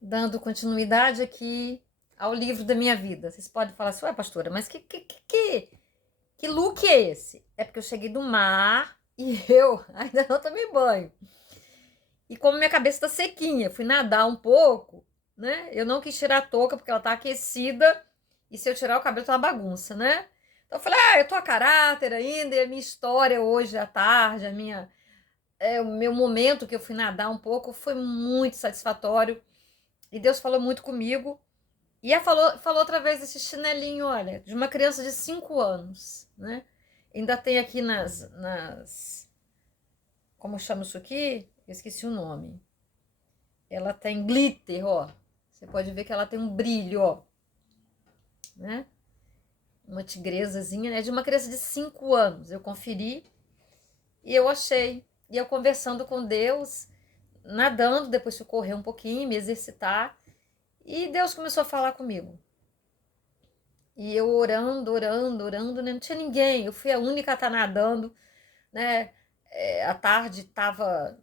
Dando continuidade aqui ao livro da minha vida. Vocês podem falar assim, ué, pastora, mas que look é esse? É porque eu cheguei do mar e eu ainda não tomei banho. E como minha cabeça tá sequinha, fui nadar um pouco, né? Eu não quis tirar a touca porque ela tá aquecida e se eu tirar o cabelo tá uma bagunça, né? Então eu falei, eu tô a caráter ainda e a minha história hoje à tarde, o meu momento que eu fui nadar um pouco foi muito satisfatório e Deus falou muito comigo. E ela falou outra vez desse chinelinho, olha, de uma criança de 5 anos, né? Ainda tem aqui como chama isso aqui? Eu esqueci o nome. Ela tem glitter, ó. Você pode ver que ela tem um brilho, ó, né? Uma tigresazinha, é de uma criança de 5 anos. Eu conferi e eu achei. E eu conversando com Deus, nadando, depois fui correr um pouquinho, me exercitar. E Deus começou a falar comigo. E eu orando, orando, orando, né? Não tinha ninguém. Eu fui a única a estar nadando, né? À tarde tava.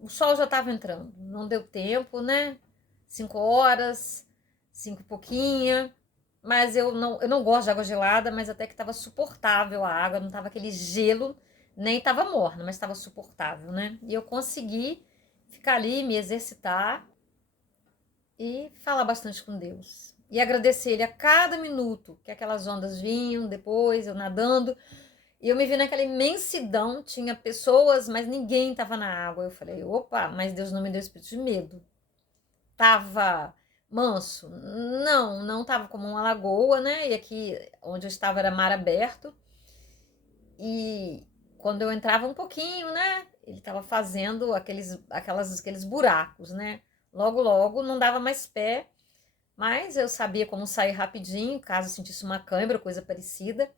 O sol já estava entrando. Não deu tempo, né? 5 horas, 5 e pouquinha. Mas eu não gosto de água gelada, mas até que estava suportável a água, não estava aquele gelo, nem estava morna, mas estava suportável, né? E eu consegui ficar ali, me exercitar e falar bastante com Deus. E agradecer Ele a cada minuto que aquelas ondas vinham, depois eu nadando. E eu me vi naquela imensidão, tinha pessoas, mas ninguém estava na água. Eu falei, opa, mas Deus não me deu espírito de medo. Tava manso? Não, não tava como uma lagoa, né? E aqui onde eu estava era mar aberto. E quando eu entrava um pouquinho, né? Ele estava fazendo aqueles buracos, né? Logo, logo não dava mais pé, mas eu sabia como sair rapidinho, caso sentisse uma cãibra ou coisa parecida.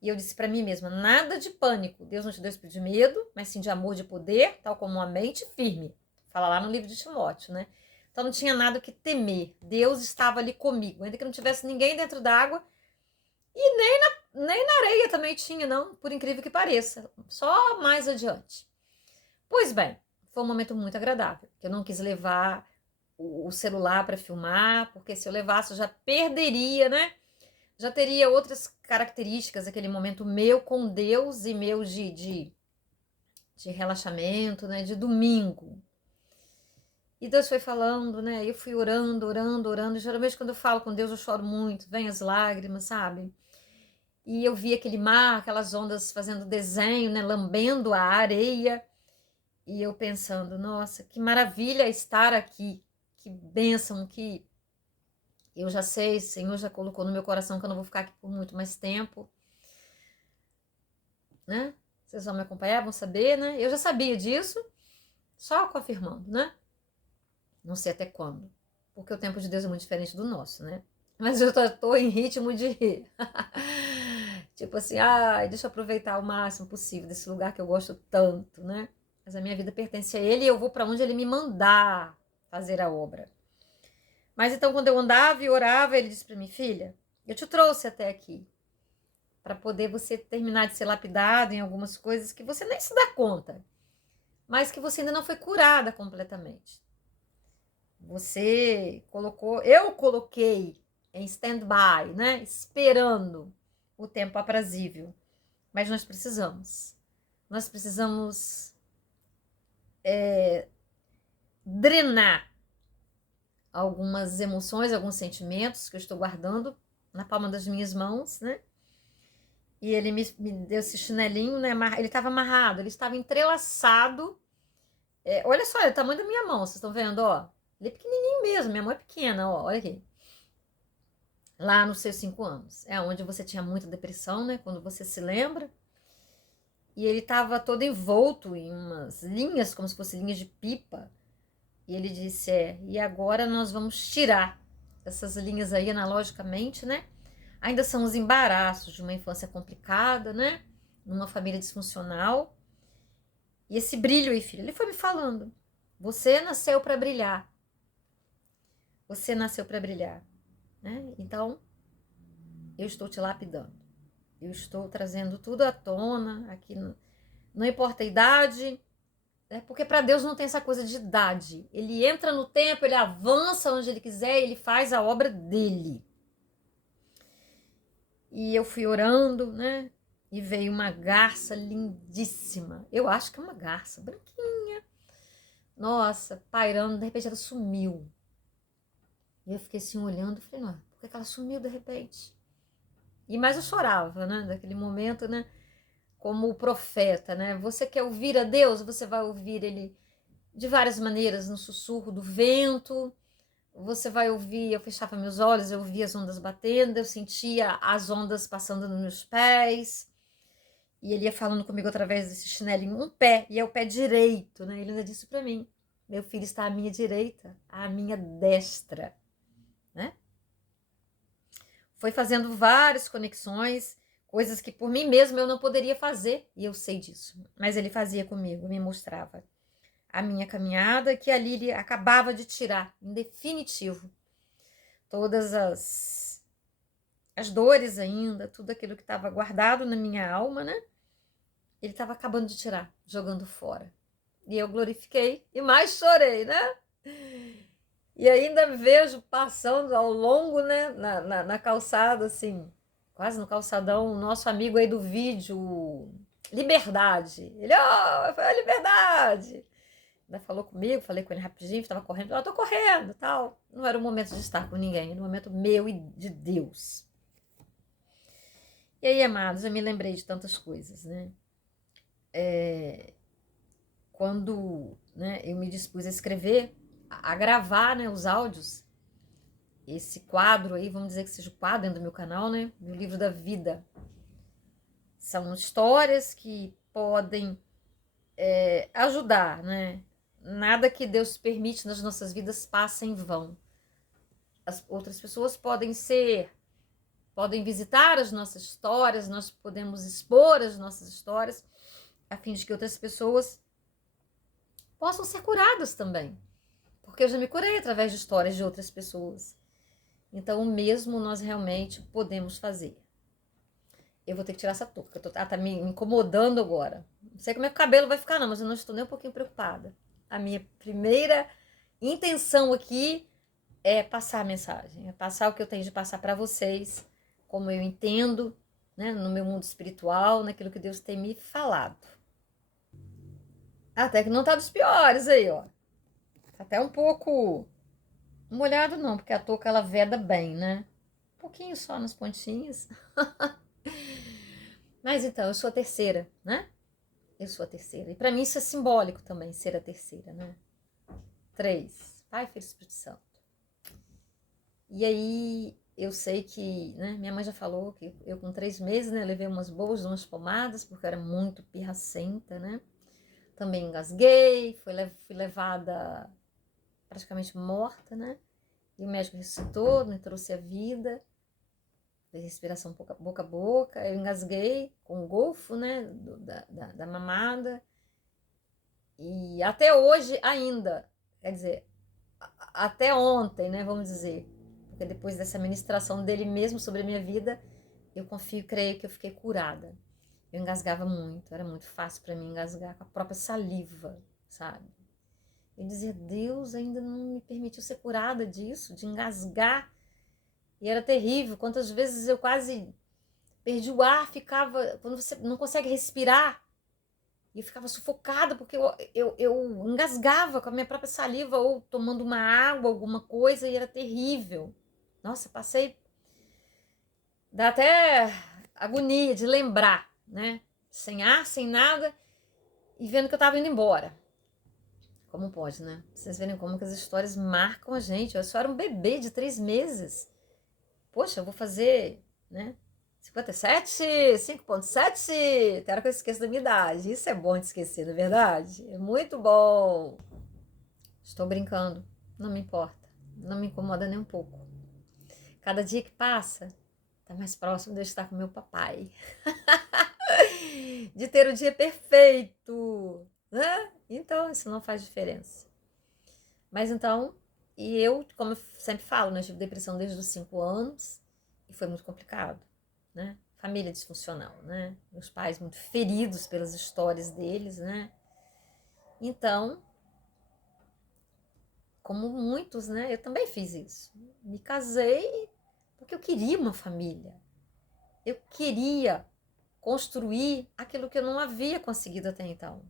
E eu disse para mim mesma: nada de pânico. Deus não te deu espírito de medo, mas sim de amor, de poder, tal como uma mente firme. Fala lá no livro de Timóteo, né? Então não tinha nada que temer. Deus estava ali comigo. Ainda que não tivesse ninguém dentro d'água. E nem na areia também tinha, não, por incrível que pareça. Só mais adiante. Pois bem, foi um momento muito agradável. Que eu não quis levar o celular para filmar, porque se eu levasse eu já perderia, né? Já teria outras características, aquele momento meu com Deus e meu de relaxamento, né? De domingo. E Deus foi falando, né? Eu fui orando, orando, orando. E geralmente quando eu falo com Deus eu choro muito, vem as lágrimas, sabe? E eu vi aquele mar, aquelas ondas fazendo desenho, né? Lambendo a areia. E eu pensando, nossa, que maravilha estar aqui. Que bênção, que eu já sei, o Senhor já colocou no meu coração que eu não vou ficar aqui por muito mais tempo, né? Vocês vão me acompanhar, vão saber, né? Eu já sabia disso, só confirmando, né? Não sei até quando, porque o tempo de Deus é muito diferente do nosso, né? Mas eu tô em ritmo de tipo assim, deixa eu aproveitar o máximo possível desse lugar que eu gosto tanto, né? Mas a minha vida pertence a Ele e eu vou para onde Ele me mandar fazer a obra. Mas então, quando eu andava e orava, Ele disse para mim, filha, eu te trouxe até aqui para poder você terminar de ser lapidado em algumas coisas que você nem se dá conta, mas que você ainda não foi curada completamente. Eu coloquei em stand-by, né? Esperando o tempo aprazível. Mas nós precisamos drenar algumas emoções, alguns sentimentos que eu estou guardando na palma das minhas mãos, né? E ele me deu esse chinelinho, né? Ele estava amarrado, ele estava entrelaçado. Olha só, é o tamanho da minha mão, vocês estão vendo, ó? Ele é pequenininho mesmo, minha mão é pequena, ó, olha aqui. Lá nos seus 5 anos. É onde você tinha muita depressão, né? Quando você se lembra. E ele estava todo envolto em umas linhas, como se fossem linhas de pipa. E ele disse, e agora nós vamos tirar essas linhas aí analogicamente, né? Ainda são os embaraços de uma infância complicada, né? Numa família disfuncional. E esse brilho aí, filho, ele foi me falando. Você nasceu para brilhar. Você nasceu para brilhar, né? Então, eu estou te lapidando. Eu estou trazendo tudo à tona aqui. Não importa a idade, né? Porque para Deus não tem essa coisa de idade. Ele entra no tempo, ele avança onde ele quiser, ele faz a obra dele. E eu fui orando, né? E veio uma garça lindíssima. Eu acho que é uma garça, branquinha. Nossa, pairando, de repente ela sumiu. E eu fiquei assim olhando, falei, não, por que ela sumiu de repente? E mais eu chorava, né? Naquele momento, né? Como o profeta, né? Você quer ouvir a Deus, você vai ouvir ele de várias maneiras, no sussurro do vento. Você vai ouvir, eu fechava meus olhos, eu ouvia as ondas batendo, eu sentia as ondas passando nos meus pés. E ele ia falando comigo através desse chinelinho, um pé, e é o pé direito, né? Ele ainda disse para mim, meu filho está à minha direita, à minha destra, né? Foi fazendo várias conexões, coisas que por mim mesmo eu não poderia fazer, e eu sei disso. Mas ele fazia comigo, me mostrava a minha caminhada, que ali ele acabava de tirar, em definitivo, todas as dores ainda, tudo aquilo que estava guardado na minha alma, né? Ele estava acabando de tirar, jogando fora. E eu glorifiquei e mais chorei, né? E ainda vejo passando ao longo, né, na calçada, assim, quase no calçadão, o nosso amigo aí do vídeo, Liberdade. Ele, foi a Liberdade. Ainda falou comigo, falei com ele rapidinho, estava correndo, eu tô correndo, tal. Não era o momento de estar com ninguém, era o momento meu e de Deus. E aí, amados, eu me lembrei de tantas coisas, né? Quando, né, eu me dispus a escrever, a gravar, né, os áudios, esse quadro aí, vamos dizer que seja o quadro dentro do meu canal, né? Meu livro da vida. São histórias que podem ajudar, né? Nada que Deus permite nas nossas vidas passa em vão. As outras pessoas podem visitar as nossas histórias, nós podemos expor as nossas histórias, a fim de que outras pessoas possam ser curadas também. Porque eu já me curei através de histórias de outras pessoas. Então, o mesmo nós realmente podemos fazer. Eu vou ter que tirar essa touca, tá me incomodando agora. Não sei como é que o cabelo vai ficar, não, mas eu não estou nem um pouquinho preocupada. A minha primeira intenção aqui é passar a mensagem, é passar o que eu tenho de passar para vocês, como eu entendo, né, no meu mundo espiritual, naquilo que Deus tem me falado. Até que não tá dos piores aí, ó. Tá até um pouco molhado não, porque a touca ela veda bem, né? Um pouquinho só nas pontinhas. Mas então, eu sou a terceira, né? Eu sou a terceira. E para mim isso é simbólico também, ser a terceira, né? 3. Pai, Filho e Espírito Santo. E aí eu sei que, né? Minha mãe já falou que eu com 3 meses, né? Levei umas boas pomadas, porque eu era muito pirracenta, né? Também engasguei, fui levada praticamente morta, né? E o médico ressuscitou, me trouxe a vida. Dei respiração boca a boca, eu engasguei com o golfo, né, da mamada. E até hoje ainda, quer dizer, até ontem, né, vamos dizer, porque depois dessa ministração dele mesmo sobre a minha vida, eu confio e creio que eu fiquei curada. Eu engasgava muito, era muito fácil para mim engasgar com a própria saliva, sabe? Eu dizia, Deus ainda não me permitiu ser curada disso, de engasgar. E era terrível, quantas vezes eu quase perdi o ar, ficava, quando você não consegue respirar, e eu ficava sufocada, porque eu engasgava com a minha própria saliva, ou tomando uma água, alguma coisa, e era terrível. Nossa, passei, dá até agonia de lembrar, né? Sem ar, sem nada, e vendo que eu tava indo embora. Como pode, né? Vocês verem como que as histórias marcam a gente. Eu só era um bebê de 3 meses. Poxa, eu vou fazer, né? 57, 5,7. Quero que eu esqueça da minha idade. Isso é bom de esquecer, não é verdade? É muito bom. Estou brincando. Não me importa. Não me incomoda nem um pouco. Cada dia que passa, tá mais próximo de eu estar com meu papai. De ter o dia perfeito, né? Então, isso não faz diferença. Mas então, e eu, como eu sempre falo, né? Eu tive depressão desde os 5 anos e foi muito complicado, né? Família disfuncional, né? Meus pais muito feridos pelas histórias deles, né? Então, como muitos, né? Eu também fiz isso. Me casei porque eu queria uma família. Eu queria construir aquilo que eu não havia conseguido até então.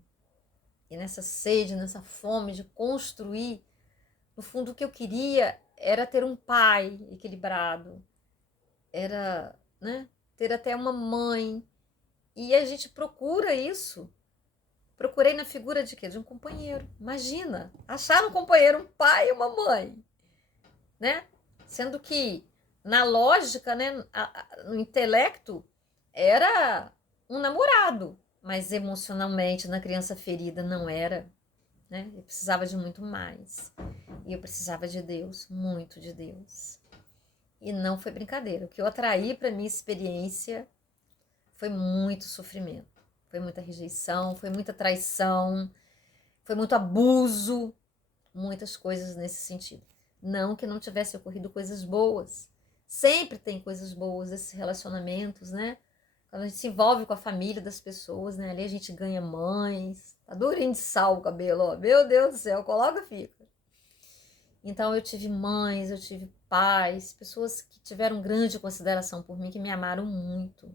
E nessa sede, nessa fome de construir, no fundo o que eu queria era ter um pai equilibrado, era, né, ter até uma mãe. E a gente procura isso. Procurei na figura de quê? De um companheiro. Imagina, achar um companheiro, um pai e uma mãe, né? Sendo que na lógica, né, no intelecto, era um namorado, mas emocionalmente na criança ferida não era, né? Eu precisava de muito mais. E eu precisava de Deus, muito de Deus. E não foi brincadeira. O que eu atraí para minha experiência foi muito sofrimento, foi muita rejeição, foi muita traição, foi muito abuso, muitas coisas nesse sentido. Não que não tivesse ocorrido coisas boas. Sempre tem coisas boas esses relacionamentos, né? Quando a gente se envolve com a família das pessoas, né? Ali a gente ganha mães. Tá durinho de sal o cabelo, ó. Meu Deus do céu, coloca, fica. Então eu tive mães, eu tive pais, pessoas que tiveram grande consideração por mim, que me amaram muito.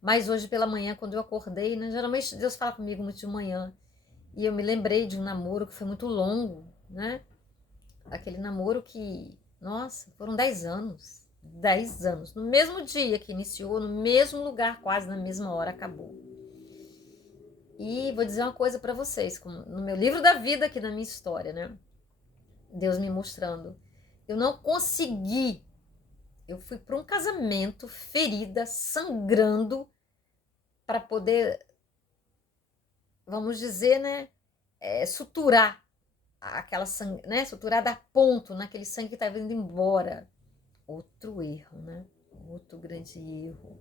Mas hoje pela manhã, quando eu acordei, né? Geralmente Deus fala comigo muito de manhã. E eu me lembrei de um namoro que foi muito longo, né? Aquele namoro que, nossa, foram 10 anos. 10 anos. No mesmo dia que iniciou, no mesmo lugar, quase na mesma hora, acabou. E vou dizer uma coisa para vocês, como no meu livro da vida aqui na minha história, né? Deus me mostrando. Eu não consegui. Eu fui para um casamento ferida, sangrando, para poder, vamos dizer, né? Suturar aquela sangue, né? Suturar dar ponto naquele sangue que estava indo embora. Outro erro, né? Outro grande erro.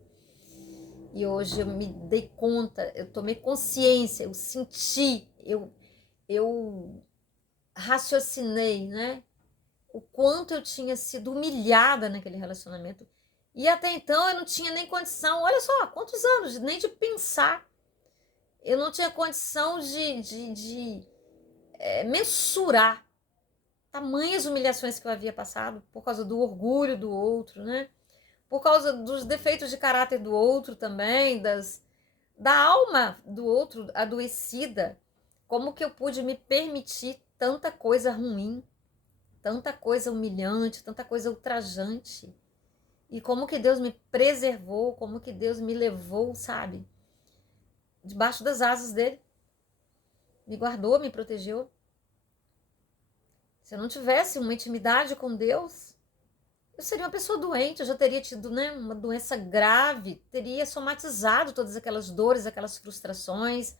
E hoje eu me dei conta, eu tomei consciência, eu senti, eu raciocinei, né? O quanto eu tinha sido humilhada naquele relacionamento. E até então eu não tinha nem condição, olha só, quantos anos, nem de pensar. Eu não tinha condição de mensurar tamanhas humilhações que eu havia passado por causa do orgulho do outro, né? Por causa dos defeitos de caráter do outro também, da alma do outro adoecida. Como que eu pude me permitir tanta coisa ruim, tanta coisa humilhante, tanta coisa ultrajante? E como que Deus me preservou, como que Deus me levou, sabe? Debaixo das asas dele. Me guardou, me protegeu. Se eu não tivesse uma intimidade com Deus, eu seria uma pessoa doente, eu já teria tido, né, uma doença grave, teria somatizado todas aquelas dores, aquelas frustrações,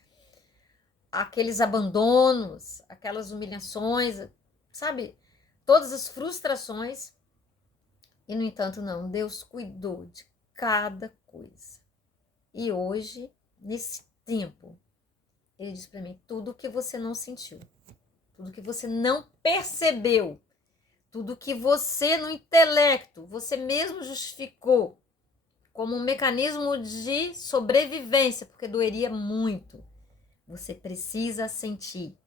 aqueles abandonos, aquelas humilhações, sabe? Todas as frustrações. E, no entanto, não. Deus cuidou de cada coisa. E hoje, nesse tempo, ele diz para mim, tudo que você não sentiu, tudo que você não percebeu, tudo que você, no intelecto, você mesmo justificou como um mecanismo de sobrevivência, porque doeria muito. Você precisa sentir.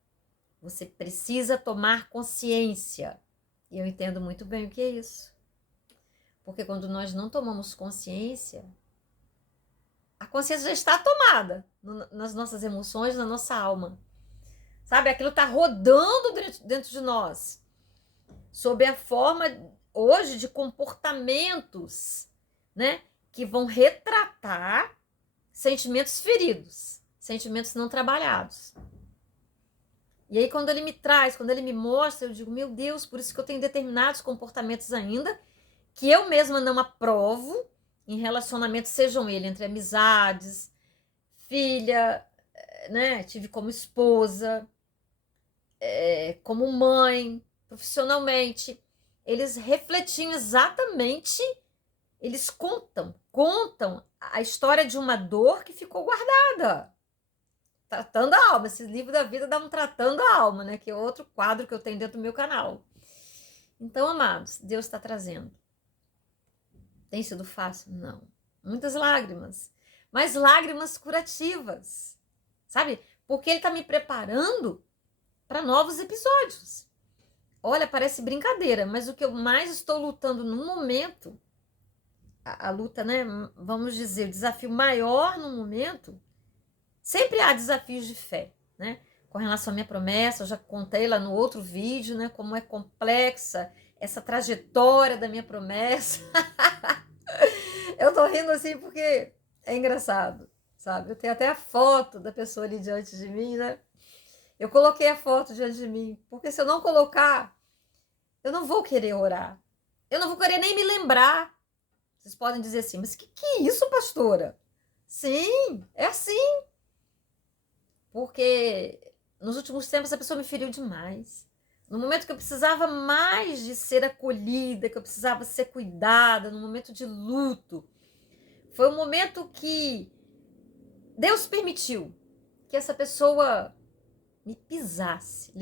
Você precisa tomar consciência. E eu entendo muito bem o que é isso. Porque quando nós não tomamos consciência, a consciência já está tomada nas nossas emoções, na nossa alma. Sabe? Aquilo está rodando dentro de nós. Sob a forma, hoje, de comportamentos, né? Que vão retratar sentimentos feridos, sentimentos não trabalhados. E aí, quando ele me traz, quando ele me mostra, eu digo, meu Deus, por isso que eu tenho determinados comportamentos ainda que eu mesma não aprovo em relacionamentos, sejam eles entre amizades, filha, né? Tive como esposa, como mãe, profissionalmente. Eles refletiam exatamente, eles contam a história de uma dor que ficou guardada. Tratando a alma. Esse livro da vida dá um tratando a alma, né? Que é outro quadro que eu tenho dentro do meu canal. Então, amados, Deus está trazendo. Tem sido fácil? Não. Muitas lágrimas. Mas lágrimas curativas. Sabe? porque ele está me preparando para novos episódios. Olha, parece brincadeira, mas o que eu mais estou lutando no momento, a luta, né? Vamos dizer, o desafio maior no momento, sempre há desafios de fé, né? Com relação à minha promessa, eu já contei lá no outro vídeo, né? Como é complexa essa trajetória da minha promessa. Eu tô rindo assim porque é engraçado, sabe? Eu tenho até a foto da pessoa ali diante de mim, né? Eu coloquei a foto diante de mim, porque se eu não colocar, eu não vou querer orar. Eu não vou querer nem me lembrar. Vocês podem dizer assim, mas que é isso, pastora? Sim, é assim. Porque nos últimos tempos a pessoa me feriu demais. No momento que eu precisava mais de ser acolhida, que eu precisava ser cuidada, no momento de luto, foi um momento que Deus permitiu que essa pessoa me pisasse,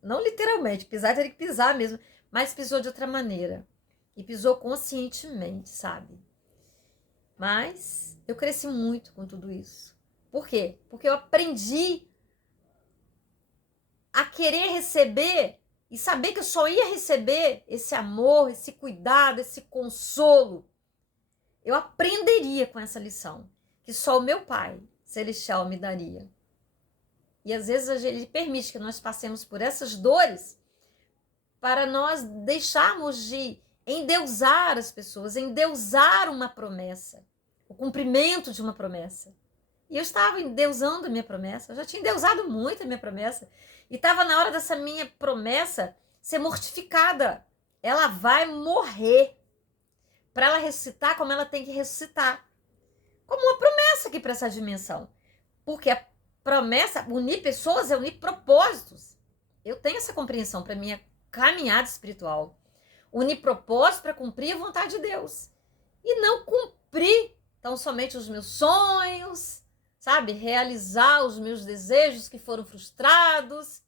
não literalmente, pisar teria que pisar mesmo, mas pisou de outra maneira. E pisou conscientemente, sabe? Mas eu cresci muito com tudo isso. Por quê? Porque eu aprendi a querer receber e saber que eu só ia receber esse amor, esse cuidado, esse consolo. Eu aprenderia com essa lição, que só o meu Pai Celestial me daria. E às vezes ele permite que nós passemos por essas dores para nós deixarmos de endeusar as pessoas, endeusar uma promessa, o cumprimento de uma promessa. E eu estava endeusando a minha promessa, eu já tinha endeusado muito a minha promessa, e estava na hora dessa minha promessa ser mortificada. Ela vai morrer para ela ressuscitar como ela tem que ressuscitar. Como uma promessa aqui para essa dimensão. Porque a promessa, unir pessoas é unir propósitos. Eu tenho essa compreensão para minha caminhada espiritual. Unir propósitos para cumprir a vontade de Deus. E não cumprir tão somente os meus sonhos, sabe? Realizar os meus desejos que foram frustrados,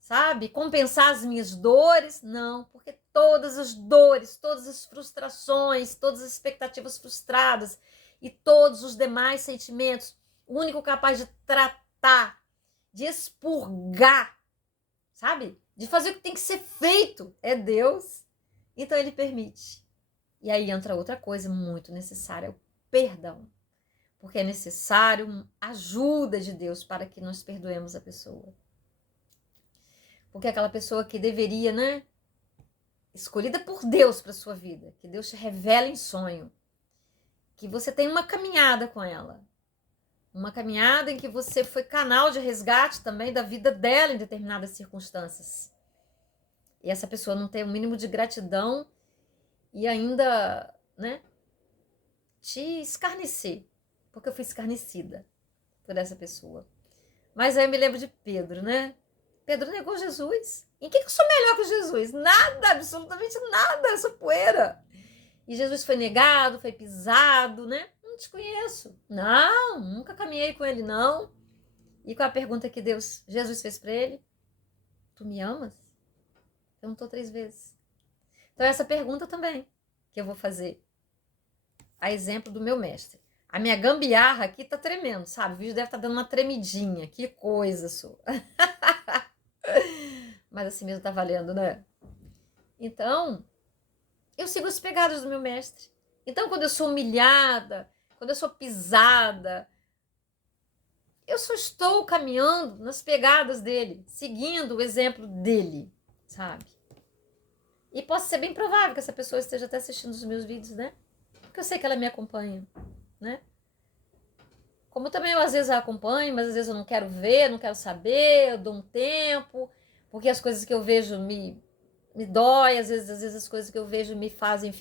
sabe? Compensar as minhas dores. Não, porque todas as dores, todas as frustrações, todas as expectativas frustradas e todos os demais sentimentos, o único capaz de tratar, de expurgar, sabe? De fazer o que tem que ser feito é Deus. Então ele permite. E aí entra outra coisa muito necessária, o perdão. Porque é necessário a ajuda de Deus para que nós perdoemos a pessoa. Porque aquela pessoa que deveria, né? Escolhida por Deus para sua vida, que Deus te revela em sonho, que você tem uma caminhada com ela. Uma caminhada em que você foi canal de resgate também da vida dela em determinadas circunstâncias. E essa pessoa não tem o mínimo de gratidão e ainda, né, te escarnecer, porque eu fui escarnecida por essa pessoa. Mas aí eu me lembro de Pedro, né? Pedro negou Jesus. Em que eu sou melhor que Jesus? Nada, absolutamente nada, eu sou poeira. E Jesus foi negado, foi pisado, né? Não te conheço. Não, nunca caminhei com ele, não. E qual a pergunta que Jesus fez para ele? Tu me amas? Perguntou 3 vezes. Então essa pergunta também que eu vou fazer. A exemplo do meu mestre. A minha gambiarra aqui tá tremendo, sabe? O vídeo deve estar dando uma tremidinha. Que coisa, sua. Mas assim mesmo tá valendo, né? Então, eu sigo as pegadas do meu mestre. Então, quando eu sou humilhada, quando eu sou pisada, eu só estou caminhando nas pegadas dele, seguindo o exemplo dele, sabe? E posso ser bem provável que essa pessoa esteja até assistindo os meus vídeos, né? Porque eu sei que ela me acompanha, né? Como também eu às vezes a acompanho, mas às vezes eu não quero ver, não quero saber, eu dou um tempo, porque as coisas que eu vejo me dói, às vezes as coisas que eu vejo me fazem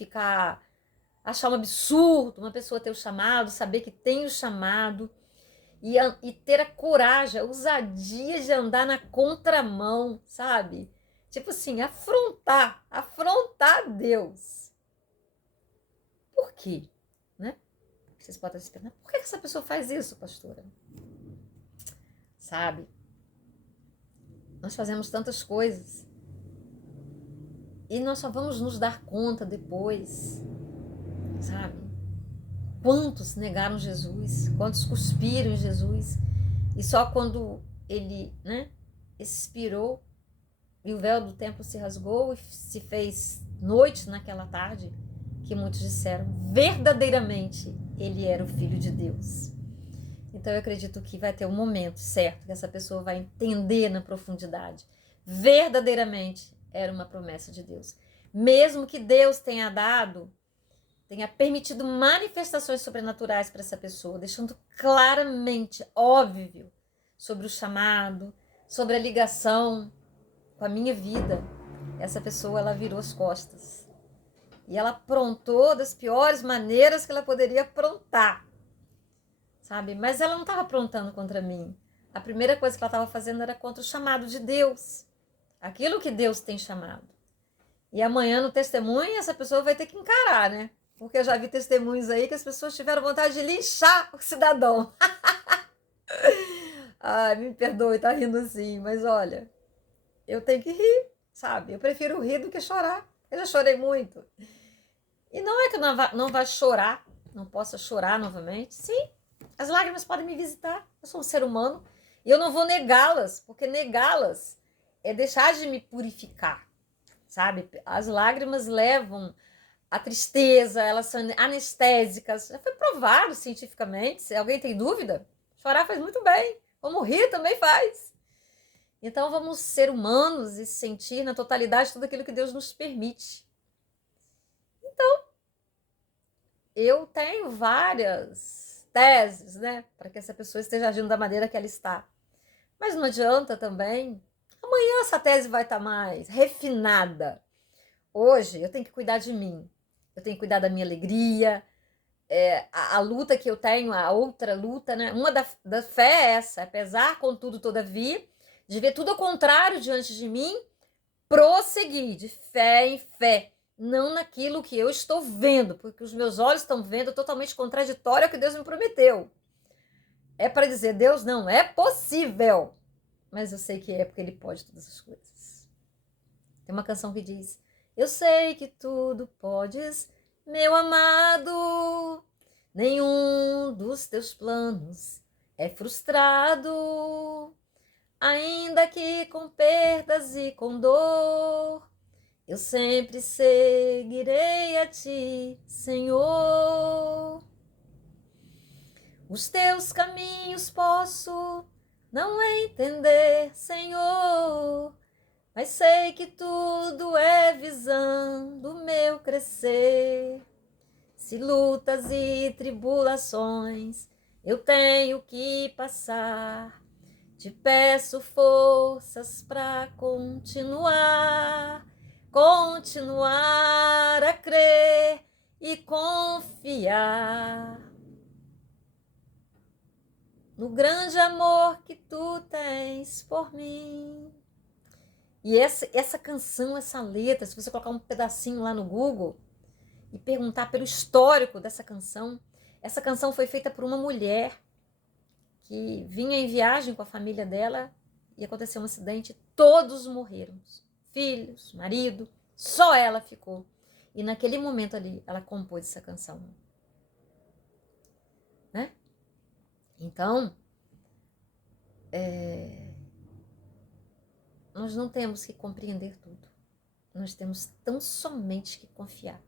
achar um absurdo uma pessoa ter o chamado, saber que tem o chamado e ter a coragem, a ousadia de andar na contramão, sabe? Tipo assim, afrontar Deus. Por quê? Né? Vocês podem se perguntar, por que essa pessoa faz isso, pastora? Sabe? Nós fazemos tantas coisas e nós só vamos nos dar conta depois, sabe? Quantos negaram Jesus, quantos cuspiram em Jesus. E só quando ele, né, expirou e o véu do templo se rasgou e se fez noite naquela tarde, que muitos disseram, verdadeiramente, ele era o Filho de Deus. Então eu acredito que vai ter um momento certo que essa pessoa vai entender na profundidade. Verdadeiramente era uma promessa de Deus. Mesmo que Deus tenha permitido manifestações sobrenaturais para essa pessoa, deixando claramente óbvio sobre o chamado, sobre a ligação com a minha vida, essa pessoa ela virou as costas. E ela aprontou das piores maneiras que ela poderia aprontar. Sabe? Mas ela não estava aprontando contra mim. A primeira coisa que ela estava fazendo era contra o chamado de Deus. Aquilo que Deus tem chamado. E amanhã no testemunho essa pessoa vai ter que encarar, né? Porque eu já vi testemunhos aí que as pessoas tiveram vontade de linchar o cidadão. Ai, me perdoe, tá rindo assim, mas olha, eu tenho que rir, sabe? Eu prefiro rir do que chorar. Eu já chorei muito. E não é que eu não vá chorar, não possa chorar novamente. Sim, as lágrimas podem me visitar. Eu sou um ser humano e eu não vou negá-las, porque negá-las é deixar de me purificar, sabe? As lágrimas levam a tristeza, elas são anestésicas. Já foi provado cientificamente. Se alguém tem dúvida, chorar faz muito bem. Como rir também faz. Então vamos ser humanos e sentir na totalidade tudo aquilo que Deus nos permite. Então, eu tenho várias teses, né, para que essa pessoa esteja agindo da maneira que ela está. Mas não adianta também. Amanhã essa tese vai estar mais refinada. Hoje eu tenho que cuidar de mim. Eu tenho que cuidar da minha alegria. A luta que eu tenho, a outra luta, né? Uma da fé é essa, apesar, contudo, todavia, de ver tudo ao contrário diante de mim, prosseguir de fé em fé, não naquilo que eu estou vendo, porque os meus olhos estão vendo totalmente contraditório ao que Deus me prometeu. É para dizer, Deus, não é possível, mas eu sei que é porque Ele pode todas as coisas. Tem uma canção que diz, eu sei que tudo podes, meu amado, nenhum dos teus planos é frustrado. Ainda que com perdas e com dor, eu sempre seguirei a ti, Senhor. Os teus caminhos posso não entender, Senhor, mas sei que tudo é visando o meu crescer. Se lutas e tribulações eu tenho que passar, te peço forças para continuar a crer e confiar no grande amor que tu tens por mim. E essa canção, essa letra, se você colocar um pedacinho lá no Google e perguntar pelo histórico dessa canção, essa canção foi feita por uma mulher que vinha em viagem com a família dela e aconteceu um acidente, todos morreram, filhos, marido, só ela ficou. E naquele momento ali, ela compôs essa canção. Né? Então, nós não temos que compreender tudo. Nós temos tão somente que confiar,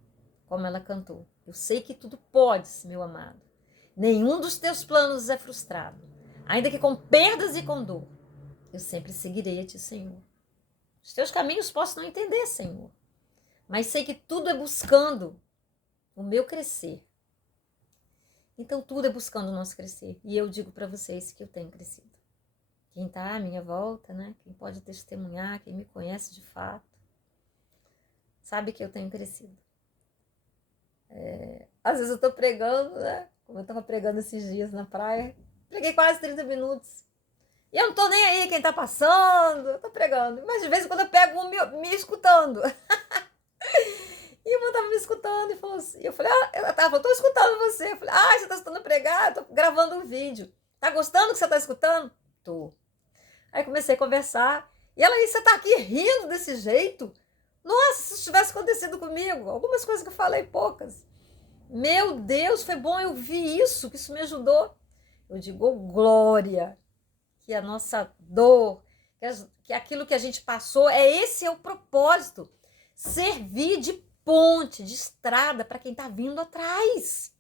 como ela cantou. Eu sei que tudo podes, meu amado. Nenhum dos teus planos é frustrado. Ainda que com perdas e com dor, eu sempre seguirei a ti, Senhor. Os teus caminhos posso não entender, Senhor, mas sei que tudo é buscando o meu crescer. Então tudo é buscando o nosso crescer. E eu digo para vocês que eu tenho crescido. Quem está à minha volta, né? Quem pode testemunhar, quem me conhece de fato, sabe que eu tenho crescido. Às vezes eu estou pregando, né? Como eu estava pregando esses dias na praia, preguei quase 30 minutos. E eu não tô nem aí quem tá passando, eu tô pregando. Mas de vez em quando eu pego um me escutando. E uma tava me escutando e falou assim, eu falei, ela tava falando, tô escutando você. Eu falei, você tá escutando pregar? Eu tô gravando um vídeo. Tá gostando do que você tá escutando? Tô. Aí comecei a conversar. E ela, você tá aqui rindo desse jeito? Nossa, se isso tivesse acontecido comigo. Algumas coisas que eu falei, poucas. Meu Deus, foi bom eu ouvir isso, que isso me ajudou. Eu digo, glória. que a nossa dor, que aquilo que a gente passou, esse é o propósito. Servir de ponte, de estrada para quem está vindo atrás.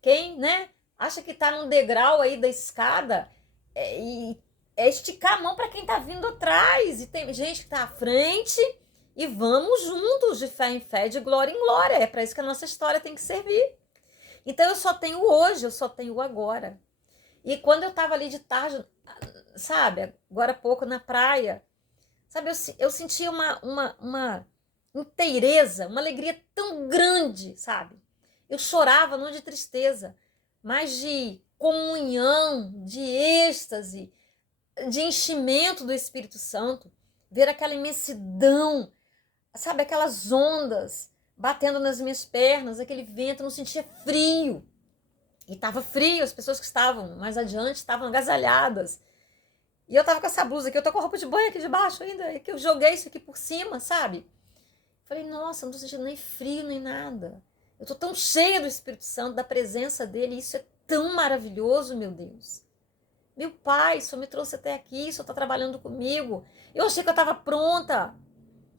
Quem, né, acha que está num degrau aí da escada é esticar a mão para quem está vindo atrás. E tem gente que está à frente e vamos juntos de fé em fé, de glória em glória. É para isso que a nossa história tem que servir. Então eu só tenho hoje, eu só tenho o agora. E quando eu estava ali de tarde, sabe, agora há pouco na praia, sabe, eu sentia uma inteireza, uma alegria tão grande, sabe? Eu chorava não de tristeza, mas de comunhão, de êxtase, de enchimento do Espírito Santo, ver aquela imensidão, sabe, aquelas ondas batendo nas minhas pernas, aquele vento, eu não sentia frio. E estava frio, as pessoas que estavam mais adiante estavam agasalhadas. E eu tava com essa blusa aqui, eu tô com a roupa de banho aqui debaixo ainda, que eu joguei isso aqui por cima, sabe? Falei, nossa, não tô sentindo nem frio, nem nada. Eu tô tão cheia do Espírito Santo, da presença dele, isso é tão maravilhoso, meu Deus. Meu pai, o Senhor me trouxe até aqui, o Senhor tá trabalhando comigo. Eu achei que eu tava pronta.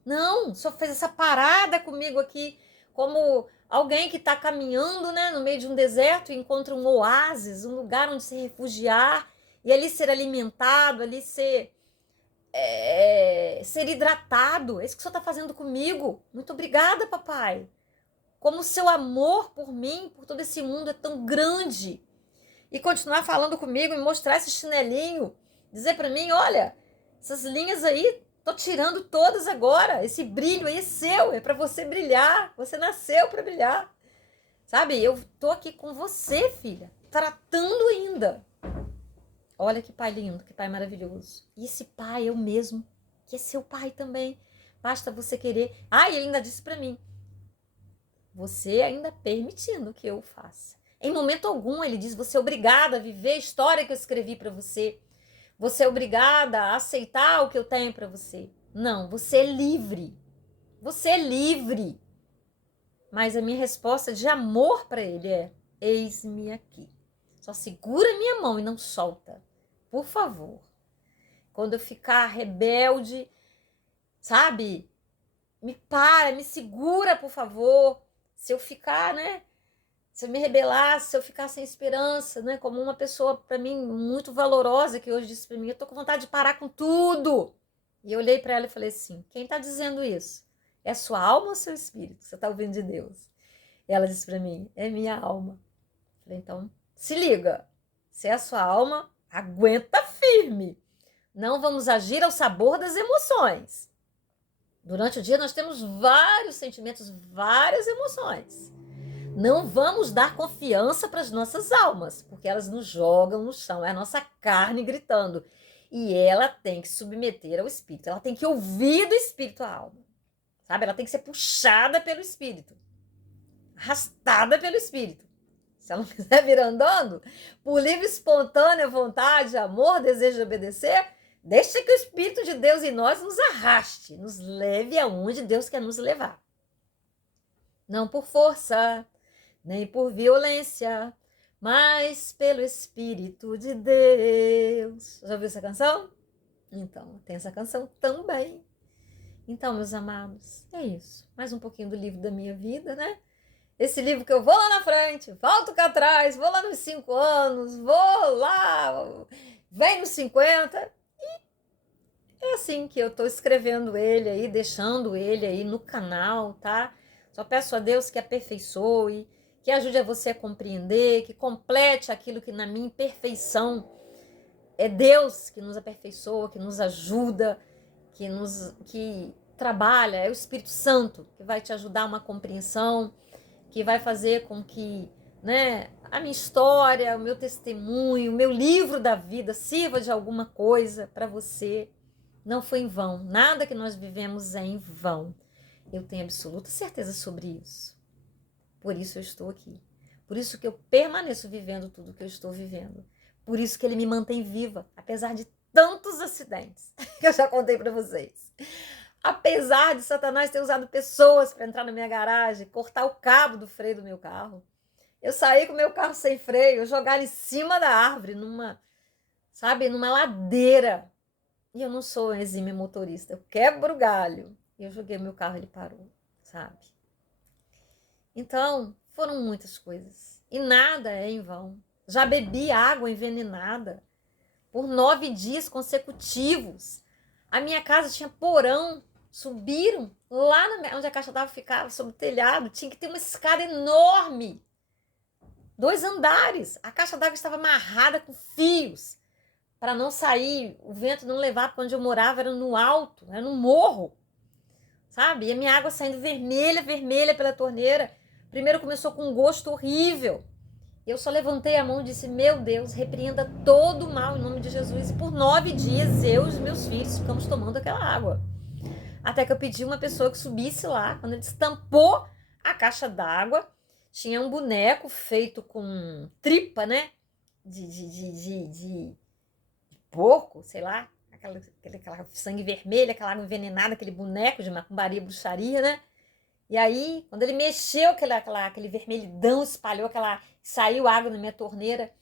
Não, o Senhor fez essa parada comigo aqui, como alguém que está caminhando, né, no meio de um deserto e encontra um oásis, um lugar onde se refugiar e ali ser alimentado, ali ser hidratado. É isso que o Senhor está fazendo comigo. Muito obrigada, papai. Como o seu amor por mim, por todo esse mundo é tão grande. E continuar falando comigo, me mostrar esse chinelinho, dizer para mim, olha, essas linhas aí, tô tirando todas agora, esse brilho aí é seu, é para você brilhar, você nasceu para brilhar. Sabe, eu tô aqui com você, filha, tratando ainda. Olha que pai lindo, que pai maravilhoso. E esse pai, eu mesmo, que é seu pai também. Basta você querer. Ah, e ele ainda disse para mim, você ainda permitindo que eu faça. Em momento algum, ele diz, você é obrigada a viver a história que eu escrevi para você. Você é obrigada a aceitar o que eu tenho para você. Não, você é livre. Você é livre. Mas a minha resposta de amor para ele é, eis-me aqui. Só segura minha mão e não solta. Por favor. Quando eu ficar rebelde, sabe? Me segura, por favor. Se eu ficar, né? Se eu me rebelasse, se eu ficar sem esperança, né? Como uma pessoa, para mim, muito valorosa, que hoje disse para mim, eu tô com vontade de parar com tudo. E eu olhei para ela e falei assim, quem tá dizendo isso? É sua alma ou seu espírito? Você tá ouvindo de Deus? E ela disse para mim, é minha alma. Eu falei, então, se liga. Se é a sua alma, aguenta firme. Não vamos agir ao sabor das emoções. Durante o dia nós temos vários sentimentos, várias emoções. Não vamos dar confiança para as nossas almas, porque elas nos jogam no chão, é a nossa carne gritando. E ela tem que submeter ao Espírito, ela tem que ouvir do Espírito a alma, sabe? Ela tem que ser puxada pelo Espírito, arrastada pelo Espírito. Se ela não quiser vir andando, por livre, espontânea vontade, amor, desejo de obedecer, deixa que o Espírito de Deus em nós nos arraste, nos leve aonde Deus quer nos levar. Não por força, nem por violência, mas pelo Espírito de Deus. Já ouviu essa canção? Então, tem essa canção também. Então, meus amados, é isso. Mais um pouquinho do livro da minha vida, né? Esse livro que eu vou lá na frente, volto cá atrás, vou lá nos 5 anos, vou lá, vem nos 50. E é assim que eu tô escrevendo ele aí, deixando ele aí no canal, tá? Só peço a Deus que aperfeiçoe, que ajude a você a compreender, que complete aquilo que na minha imperfeição é Deus que nos aperfeiçoa, que nos ajuda, que trabalha, é o Espírito Santo que vai te ajudar a uma compreensão, que vai fazer com que, né, a minha história, o meu testemunho, o meu livro da vida sirva de alguma coisa para você. Não foi em vão, nada que nós vivemos é em vão. Eu tenho absoluta certeza sobre isso. Por isso eu estou aqui. Por isso que eu permaneço vivendo tudo que eu estou vivendo. Por isso que ele me mantém viva, apesar de tantos acidentes que eu já contei para vocês. Apesar de Satanás ter usado pessoas para entrar na minha garagem, cortar o cabo do freio do meu carro. Eu saí com o meu carro sem freio, jogar em cima da árvore, sabe, numa ladeira. E eu não sou exímio motorista, eu quebro o galho. E eu joguei meu carro e ele parou, sabe? Então, foram muitas coisas. E nada é em vão. Já bebi água envenenada por 9 dias consecutivos. A minha casa tinha porão, subiram lá onde a caixa d'água ficava, sobre o telhado, tinha que ter uma escada enorme, 2 andares. A caixa d'água estava amarrada com fios para não sair, o vento não levar para onde eu morava, era no alto, era no morro, sabe? E a minha água saindo vermelha, vermelha pela torneira. Primeiro começou com um gosto horrível. Eu só levantei a mão e disse, meu Deus, repreenda todo o mal em nome de Jesus. E por 9 dias, eu e os meus filhos ficamos tomando aquela água. Até que eu pedi uma pessoa que subisse lá. Quando ele destampou a caixa d'água, tinha um boneco feito com tripa, né? De porco, sei lá. Aquela sangue vermelho, aquela água envenenada, aquele boneco de macumbaria, bruxaria, né? E aí, quando ele mexeu, aquele vermelhidão espalhou, saiu água na minha torneira,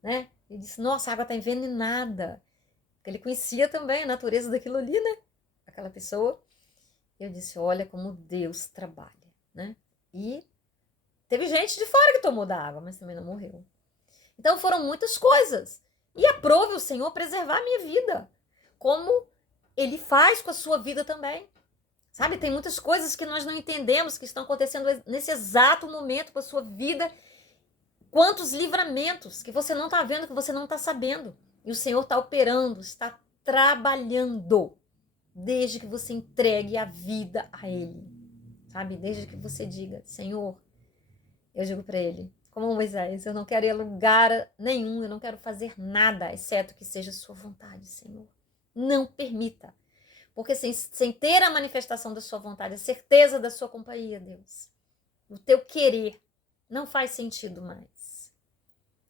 né? Ele disse, nossa, a água está envenenada. Porque ele conhecia também a natureza daquilo ali, né? Aquela pessoa. Eu disse, olha como Deus trabalha, né? E teve gente de fora que tomou da água, mas também não morreu. Então foram muitas coisas. E aprove o Senhor preservar a minha vida, como Ele faz com a sua vida também. Sabe, tem muitas coisas que nós não entendemos que estão acontecendo nesse exato momento com a sua vida. Quantos livramentos que você não está vendo, que você não está sabendo. E o Senhor está operando, está trabalhando, desde que você entregue a vida a Ele. Sabe, desde que você diga, Senhor, eu digo para Ele, como Moisés, eu não quero ir a lugar nenhum, eu não quero fazer nada, exceto que seja a sua vontade, Senhor. Não permita. Porque sem ter a manifestação da sua vontade, a certeza da sua companhia, Deus, o teu querer, não faz sentido mais.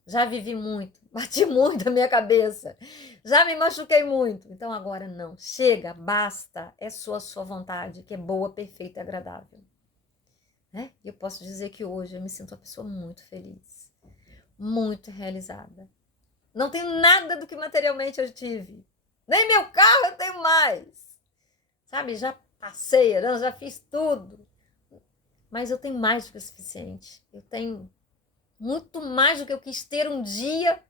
Já vivi muito, bati muito a minha cabeça, já me machuquei muito. Então agora não, chega, basta, é sua vontade, que é boa, perfeita e agradável. Né? E eu posso dizer que hoje eu me sinto uma pessoa muito feliz, muito realizada. Não tenho nada do que materialmente eu tive, nem meu carro eu tenho mais. Sabe, já passei, já fiz tudo. Mas eu tenho mais do que o suficiente. Eu tenho muito mais do que eu quis ter um dia.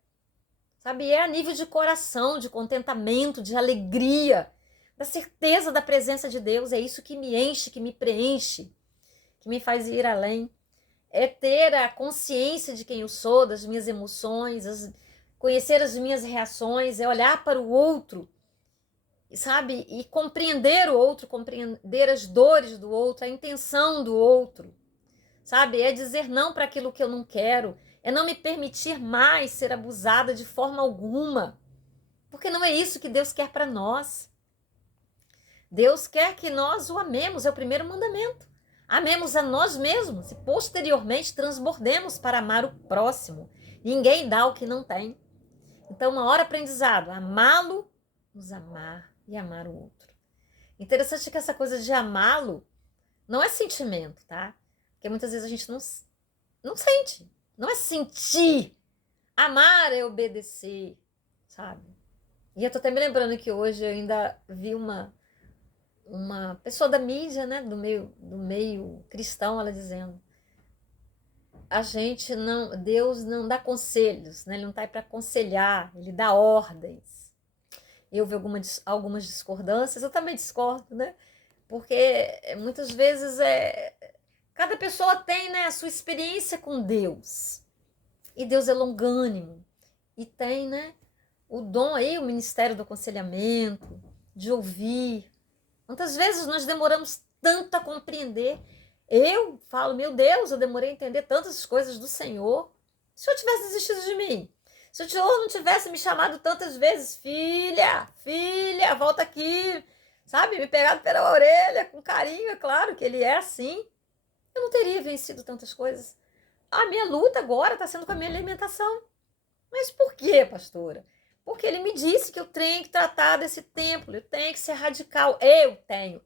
Sabe, é a nível de coração, de contentamento, de alegria, da certeza da presença de Deus. É isso que me enche, que me preenche, que me faz ir além. É ter a consciência de quem eu sou, das minhas emoções, conhecer as minhas reações, é olhar para o outro, sabe? E compreender o outro, compreender as dores do outro, a intenção do outro, sabe? É dizer não para aquilo que eu não quero, é não me permitir mais ser abusada de forma alguma, porque não é isso que Deus quer para nós. Deus quer que nós o amemos, é o primeiro mandamento. Amemos a nós mesmos e posteriormente transbordemos para amar o próximo. Ninguém dá o que não tem. Então, uma hora aprendizado, amá-lo, nos amar e amar o outro. Interessante que essa coisa de amá-lo não é sentimento, tá? Porque muitas vezes a gente não sente. Não é sentir. Amar é obedecer, sabe? E eu tô até me lembrando que hoje eu ainda vi uma pessoa da mídia, né, do meio cristão, ela dizendo, Deus não dá conselhos, né? Ele não está aí para aconselhar, ele dá ordens. Eu vi algumas discordâncias, eu também discordo, né? Porque muitas vezes cada pessoa tem, né, a sua experiência com Deus. E Deus é longânimo. E tem, né, o dom aí, o ministério do aconselhamento, de ouvir. Quantas vezes nós demoramos tanto a compreender? Eu falo, meu Deus, eu demorei a entender tantas coisas do Senhor. Se eu tivesse desistido de mim, se o Senhor não tivesse me chamado tantas vezes, filha, volta aqui, sabe? Me pegado pela orelha, com carinho, é claro que ele é assim, eu não teria vencido tantas coisas. A minha luta agora está sendo com a minha alimentação. Mas por quê, pastora? Porque ele me disse que eu tenho que tratar desse templo, eu tenho que ser radical.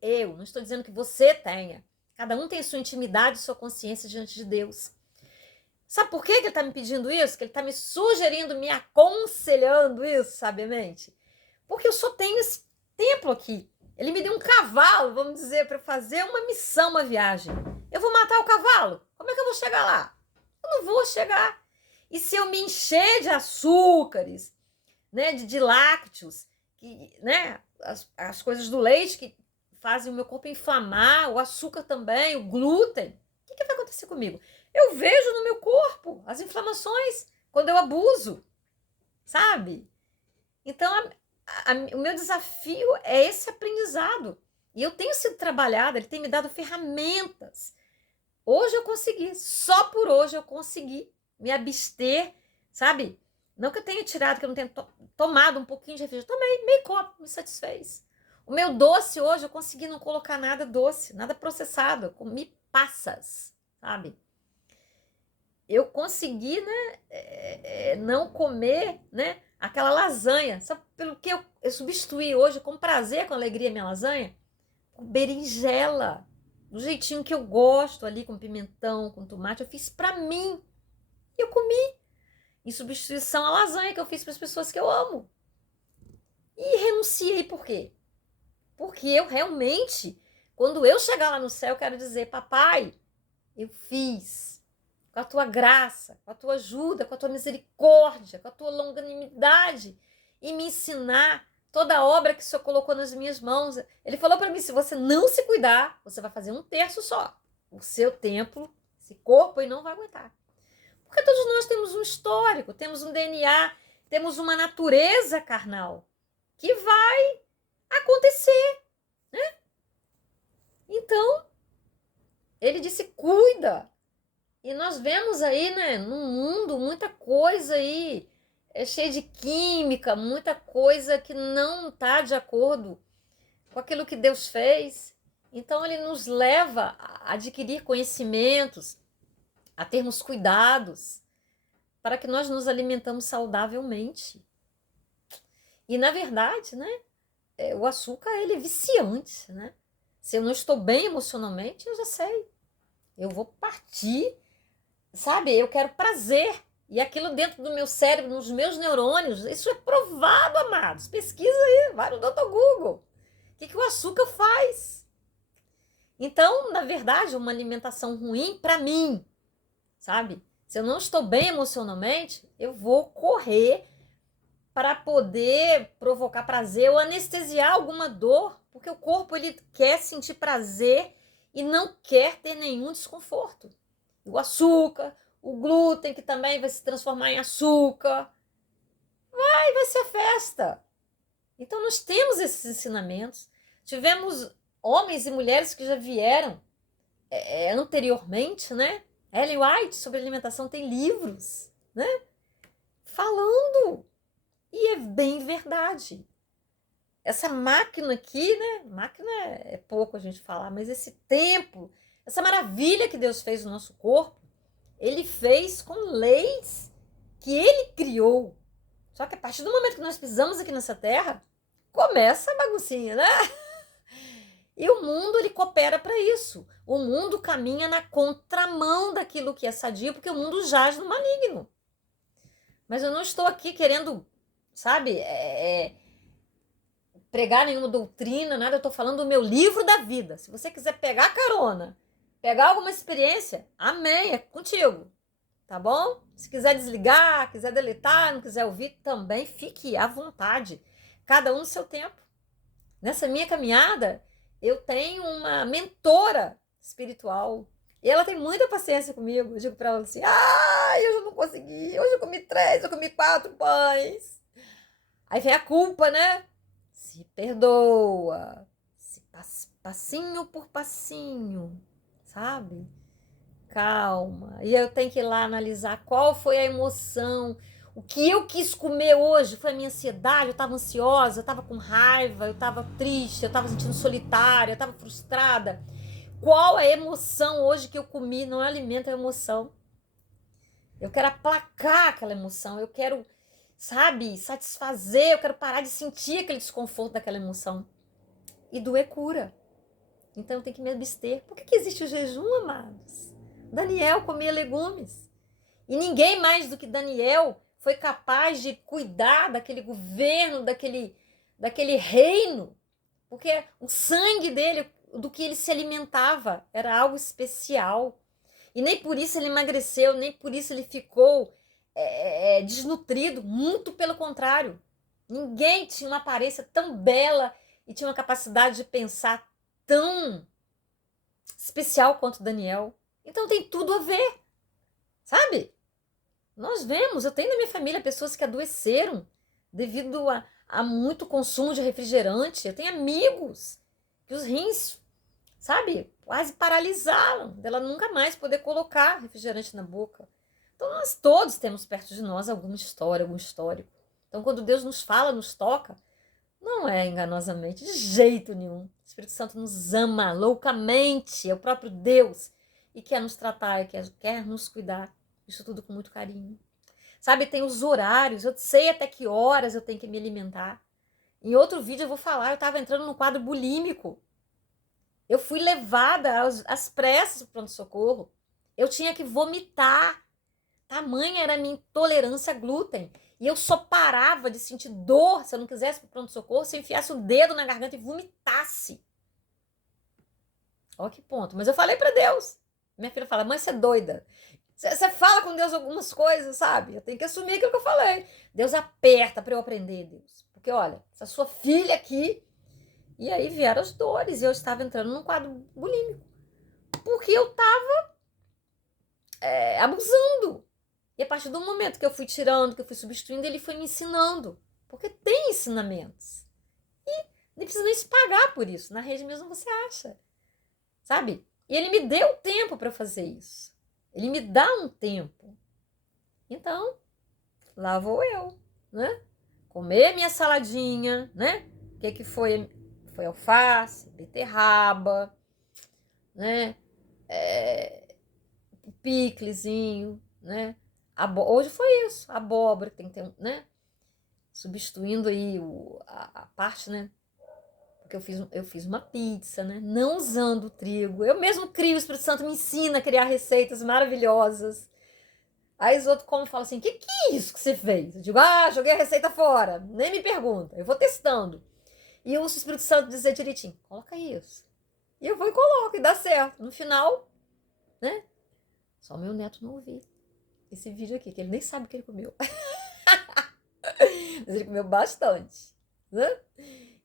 Eu não estou dizendo que você tenha. Cada um tem sua intimidade, sua consciência diante de Deus. Sabe por que ele está me pedindo isso? Que ele está me sugerindo, me aconselhando isso, sabiamente? Porque eu só tenho esse templo aqui. Ele me deu um cavalo, vamos dizer, para fazer uma missão, uma viagem. Eu vou matar o cavalo? Como é que eu vou chegar lá? Eu não vou chegar. E se eu me encher de açúcares, né, de lácteos, né, as coisas do leite que fazem o meu corpo inflamar, o açúcar também, o glúten, o que vai acontecer comigo? Eu vejo no meu corpo as inflamações quando eu abuso, sabe? Então, o meu desafio é esse aprendizado. E eu tenho sido trabalhada, ele tem me dado ferramentas. Hoje eu consegui, só por hoje eu consegui me abster, sabe? Não que eu tenha tirado, que eu não tenha tomado um pouquinho de refrigerante. Tomei meio copo, me satisfez. O meu doce hoje, eu consegui não colocar nada doce, nada processado. Eu comi passas, sabe? Eu consegui, né, não comer, né, aquela lasanha. Sabe pelo que eu substituí hoje com prazer, com alegria, minha lasanha? Com berinjela. Do jeitinho que eu gosto ali, com pimentão, com tomate. Eu fiz pra mim. E eu comi. Em substituição à lasanha que eu fiz para as pessoas que eu amo. E renunciei por quê? Porque eu realmente, quando eu chegar lá no céu, quero dizer, papai, eu fiz com a tua graça, com a tua ajuda, com a tua misericórdia, com a tua longanimidade, e me ensinar toda a obra que o Senhor colocou nas minhas mãos. Ele falou para mim, se você não se cuidar, você vai fazer 1/3 só. O seu templo, esse corpo, e não vai aguentar. Porque todos nós temos um histórico, temos um DNA, temos uma natureza carnal que vai acontecer, né? Então, ele disse, cuida. E nós vemos aí, né, no mundo, muita coisa aí, cheia de química, muita coisa que não está de acordo com aquilo que Deus fez. Então, ele nos leva a adquirir conhecimentos, a termos cuidados, para que nós nos alimentamos saudavelmente. E, na verdade, né, o açúcar, ele é viciante, né? Se eu não estou bem emocionalmente, eu já sei. Eu vou partir, sabe? Eu quero prazer. E aquilo dentro do meu cérebro, nos meus neurônios, isso é provado, amados. Pesquisa aí, vai no Dr. Google. O que o açúcar faz? Então, na verdade, uma alimentação ruim para mim, sabe? Se eu não estou bem emocionalmente, eu vou correr para poder provocar prazer ou anestesiar alguma dor, porque o corpo ele quer sentir prazer e não quer ter nenhum desconforto. O açúcar, o glúten, que também vai se transformar em açúcar, vai ser festa. Então nós temos esses ensinamentos. Tivemos homens e mulheres que já vieram anteriormente, né? Ellen White, sobre alimentação, tem livros, né? Falando. E é bem verdade. Essa máquina aqui, né? Máquina é pouco a gente falar, mas esse templo, essa maravilha que Deus fez no nosso corpo, ele fez com leis que ele criou. Só que a partir do momento que nós pisamos aqui nessa terra, começa a baguncinha, né? E o mundo, ele coopera para isso. O mundo caminha na contramão daquilo que é sadio, porque o mundo jaz no maligno. Mas eu não estou aqui querendo, sabe, pregar nenhuma doutrina, nada. Eu estou falando do meu livro da vida. Se você quiser pegar carona, pegar alguma experiência, amém, é contigo. Tá bom? Se quiser desligar, quiser deletar, não quiser ouvir, também fique à vontade. Cada um no seu tempo. Nessa minha caminhada, eu tenho uma mentora espiritual. E ela tem muita paciência comigo. Eu digo para ela assim, hoje eu não consegui. Hoje eu comi 3, eu comi 4 pães. Aí vem a culpa, né? Se perdoa. Passinho por passinho, sabe? Calma. E eu tenho que ir lá analisar qual foi a emoção. O que eu quis comer hoje foi a minha ansiedade. Eu estava ansiosa, eu estava com raiva, eu estava triste, eu estava sentindo solitária, eu estava frustrada. Qual a emoção hoje que eu comi? Não é alimento, é emoção. Eu quero aplacar aquela emoção. Eu quero, sabe, satisfazer. Eu quero parar de sentir aquele desconforto daquela emoção. E doer cura. Então eu tenho que me abster. Por que existe o jejum, amados? Daniel comia legumes. E ninguém mais do que Daniel foi capaz de cuidar daquele governo, daquele reino, porque o sangue dele, do que ele se alimentava, era algo especial. E nem por isso ele emagreceu, nem por isso ele ficou desnutrido, muito pelo contrário. Ninguém tinha uma aparência tão bela e tinha uma capacidade de pensar tão especial quanto Daniel. Então tem tudo a ver, sabe? Nós vemos, eu tenho na minha família pessoas que adoeceram devido a muito consumo de refrigerante. Eu tenho amigos que os rins, sabe, quase paralisaram, dela nunca mais poder colocar refrigerante na boca. Então nós todos temos perto de nós alguma história, algum histórico. Então quando Deus nos fala, nos toca, não é enganosamente, de jeito nenhum. O Espírito Santo nos ama loucamente, é o próprio Deus, e quer nos tratar, quer nos cuidar. Isso tudo com muito carinho. Sabe, tem os horários, eu sei até que horas eu tenho que me alimentar. Em outro vídeo eu vou falar, eu estava entrando num quadro bulímico. Eu fui levada às pressas para o pronto-socorro. Eu tinha que vomitar. Tamanha era a minha intolerância a glúten. E eu só parava de sentir dor se eu não quisesse para o pronto-socorro, se eu enfiasse o dedo na garganta e vomitasse. Olha que ponto. Mas eu falei para Deus. Minha filha fala, mãe, você é doida. Você fala com Deus algumas coisas, sabe? Eu tenho que assumir aquilo que eu falei. Deus aperta para eu aprender, Deus. Porque, olha, essa sua filha aqui... E aí vieram as dores e eu estava entrando num quadro bulímico. Porque eu estava abusando. E a partir do momento que eu fui tirando, que eu fui substituindo, ele foi me ensinando. Porque tem ensinamentos. E nem precisa nem se pagar por isso. Na rede mesmo você acha. Sabe? E ele me deu tempo para fazer isso. Ele me dá um tempo. Então, lá vou eu, né? Comer minha saladinha, né? O que foi? Foi alface, beterraba, né? Piclezinho, né? Hoje foi isso, abóbora, tem que ter, né? Substituindo aí a parte, né? Porque eu fiz uma pizza, né? Não usando o trigo. Eu mesmo crio, o Espírito Santo me ensina a criar receitas maravilhosas. Aí os outros comem e falam assim, que é isso que você fez? Eu digo, joguei a receita fora. Nem me pergunta, eu vou testando. E o Espírito Santo dizer direitinho, coloca isso. E eu vou e coloco, e dá certo. No final, né? Só meu neto não ouvir esse vídeo aqui, que ele nem sabe o que ele comeu. Mas ele comeu bastante, né?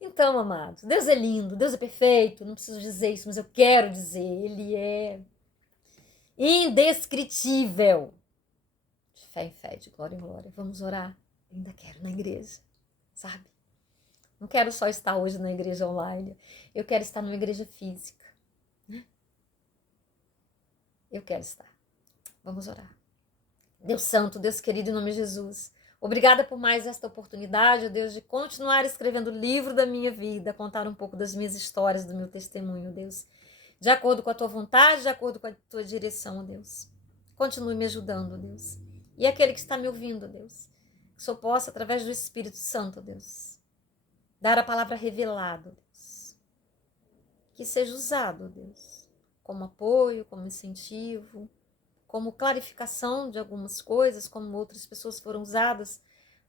Então, amados, Deus é lindo, Deus é perfeito, não preciso dizer isso, mas eu quero dizer, ele é indescritível. De fé em fé, de glória em glória. Vamos orar? Ainda quero na igreja, sabe? Não quero só estar hoje na igreja online, eu quero estar numa igreja física, né? Eu quero estar. Vamos orar. Deus santo, Deus querido, em nome de Jesus, obrigada por mais esta oportunidade, Deus, de continuar escrevendo o livro da minha vida, contar um pouco das minhas histórias, do meu testemunho, Deus, de acordo com a tua vontade, de acordo com a tua direção, Deus. Continue me ajudando, Deus. E aquele que está me ouvindo, Deus, que só possa, através do Espírito Santo, Deus, dar a palavra revelada, Deus, que seja usado, Deus, como apoio, como incentivo, como clarificação de algumas coisas, como outras pessoas foram usadas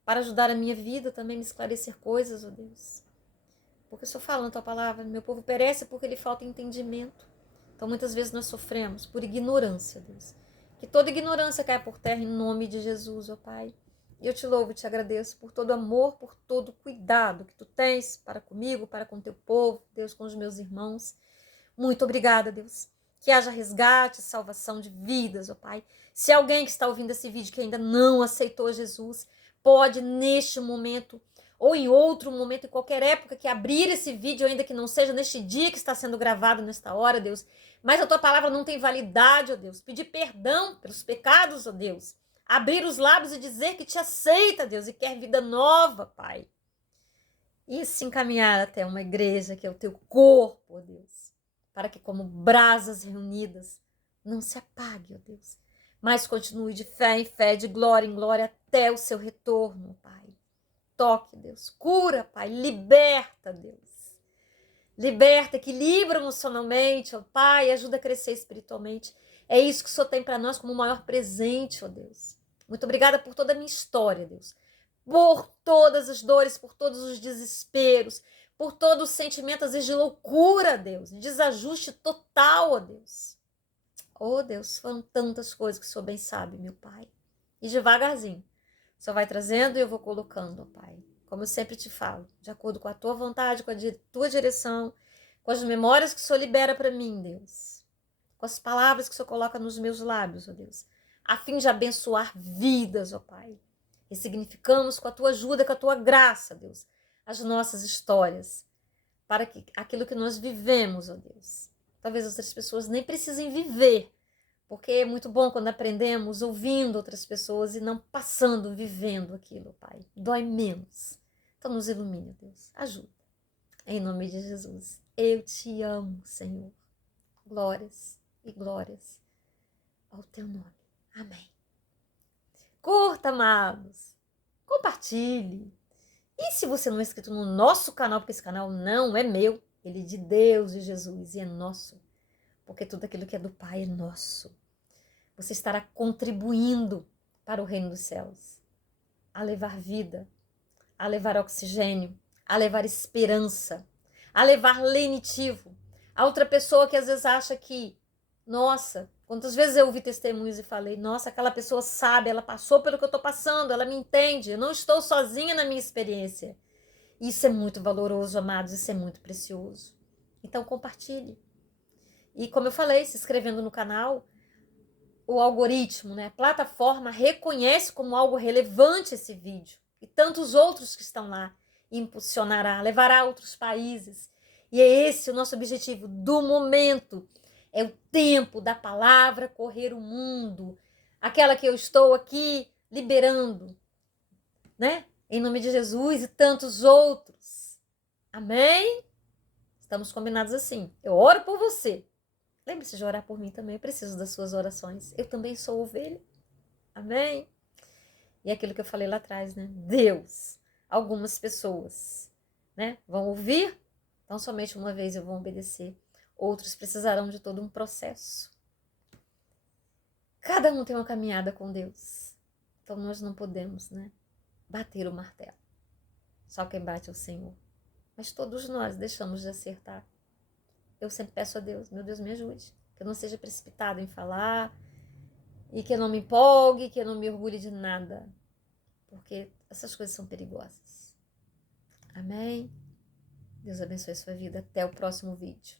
para ajudar a minha vida também, me esclarecer coisas, ó Deus. Porque eu estou falando a tua palavra, meu povo perece porque lhe falta entendimento. Então muitas vezes nós sofremos por ignorância, Deus. Que toda ignorância caia por terra em nome de Jesus, ó Pai. E eu te louvo e te agradeço por todo amor, por todo cuidado que tu tens para comigo, para com teu povo, Deus, com os meus irmãos. Muito obrigada, Deus. Que haja resgate, salvação de vidas, ó Pai. Se alguém que está ouvindo esse vídeo que ainda não aceitou Jesus, pode neste momento ou em outro momento, em qualquer época que abrir esse vídeo, ainda que não seja neste dia que está sendo gravado, nesta hora, Deus, mas a tua palavra não tem validade, ó Deus. Pedir perdão pelos pecados, ó Deus. Abrir os lábios e dizer que te aceita, Deus, e quer vida nova, Pai. E se encaminhar até uma igreja que é o teu corpo, ó Deus, para que como brasas reunidas não se apague, ó Deus, mas continue de fé em fé, de glória em glória até o seu retorno, Pai. Toque, Deus, cura, Pai, liberta, Deus. Liberta, equilibra emocionalmente, ó Pai, ajuda a crescer espiritualmente. É isso que o Senhor tem para nós como o maior presente, ó Deus. Muito obrigada por toda a minha história, Deus. Por todas as dores, por todos os desesperos, por todo o sentimento, às vezes, de loucura, Deus. De desajuste total, ó Deus. Oh, Deus, foram tantas coisas que o Senhor bem sabe, meu Pai. E devagarzinho, o Senhor vai trazendo e eu vou colocando, ó Pai. Como eu sempre te falo, de acordo com a tua vontade, com a tua direção, com as memórias que o Senhor libera para mim, Deus. Com as palavras que o Senhor coloca nos meus lábios, ó Deus. A fim de abençoar vidas, ó Pai. Ressignificamos com a tua ajuda, com a tua graça, Deus, as nossas histórias. Para que aquilo que nós vivemos, ó Deus. Talvez outras pessoas nem precisem viver. Porque é muito bom quando aprendemos ouvindo outras pessoas e não passando, vivendo aquilo, Pai. Dói menos. Então nos ilumine, Deus. Ajuda. Em nome de Jesus. Eu te amo, Senhor. Glórias e glórias ao teu nome. Amém. Curta, amados. Compartilhe. E se você não é inscrito no nosso canal, porque esse canal não é meu, ele é de Deus e Jesus e é nosso. Porque tudo aquilo que é do Pai é nosso. Você estará contribuindo para o reino dos céus, a levar vida, a levar oxigênio, a levar esperança, a levar lenitivo. A outra pessoa que às vezes acha que, nossa, quantas vezes eu ouvi testemunhos e falei, nossa, aquela pessoa sabe, ela passou pelo que eu estou passando, ela me entende, eu não estou sozinha na minha experiência. Isso é muito valoroso, amados, isso é muito precioso. Então compartilhe. E como eu falei, se inscrevendo no canal, o algoritmo, né, a plataforma reconhece como algo relevante esse vídeo e tantos outros que estão lá, e impulsionará, levará a outros países. E é esse o nosso objetivo do momento. É o tempo da palavra correr o mundo. Aquela que eu estou aqui liberando, né? Em nome de Jesus e tantos outros. Amém? Estamos combinados assim. Eu oro por você. Lembre-se de orar por mim também. Eu preciso das suas orações. Eu também sou ovelha. Amém? E aquilo que eu falei lá atrás, né? Deus, algumas pessoas, né, vão ouvir, então somente uma vez eu vou obedecer. Outros precisarão de todo um processo. Cada um tem uma caminhada com Deus. Então nós não podemos, né, bater o martelo. Só quem bate é o Senhor. Mas todos nós deixamos de acertar. Eu sempre peço a Deus, meu Deus, me ajude. Que eu não seja precipitado em falar e que eu não me empolgue, que eu não me orgulhe de nada. Porque essas coisas são perigosas. Amém? Deus abençoe a sua vida. Até o próximo vídeo.